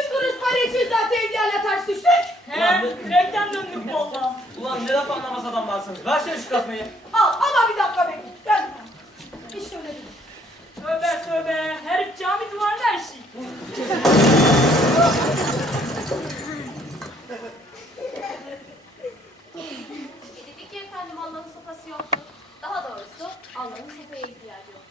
Üç kuruş para için zaten evliyalarla ters düştük. He, direkten döndük valla. Ulan ne laf anlamaz adamlarsınız. Versene şu kazmayı. Al ama bir dakika bekle. Gel. İşte öyle dedim. Tövbe tövbe, herif cami duvarında her şey. Dedik ki efendim Allah'ın sopası yoktu. Daha doğrusu Allah'ın sopaya ihtiyacı yok.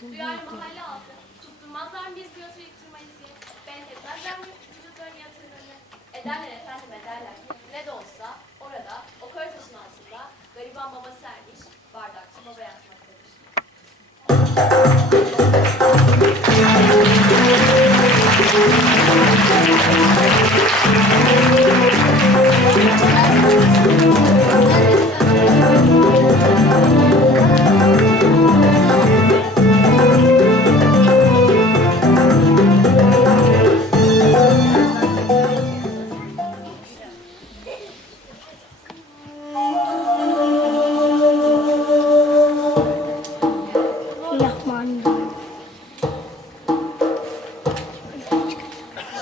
Duyarlı mahalle altı tutturmazlar mı biz biyotu yıktırmayız diye. Ben etmezler mi çocukların yatırımlarını? Ederler efendim ederler. Ne de olsa orada o kör taşın altında gariban babası ermiş, bardakçı baba yatmaktadır.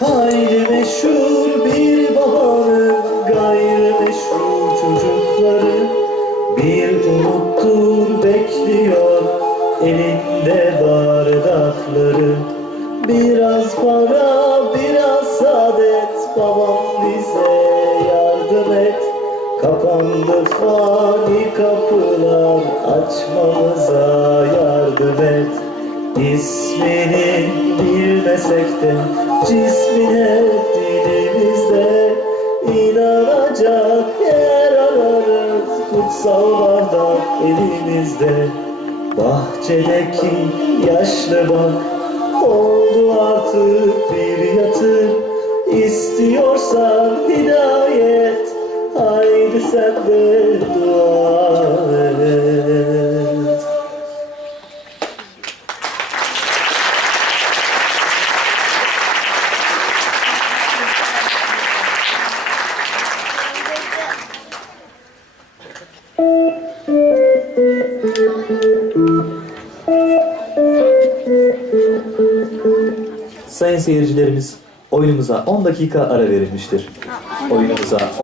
Hayli meşhur bir babanın gayrimeşru çocukları. Bir umuttur bekliyor elinde bardakları. Biraz para biraz saadet babam bize yardım et. Kapandı fani kapılar açmamıza yardım et. İsmini bilmesek de cismi hep İnanacak yer ararız kutsal bardak elimizde. Bahçedeki yaşlı bak oldu artık bir yatır İstiyorsan hidayet haydi sen de dua Sayın seyircilerimiz, oyunumuza 10 dakika ara verilmiştir. Oyunumuza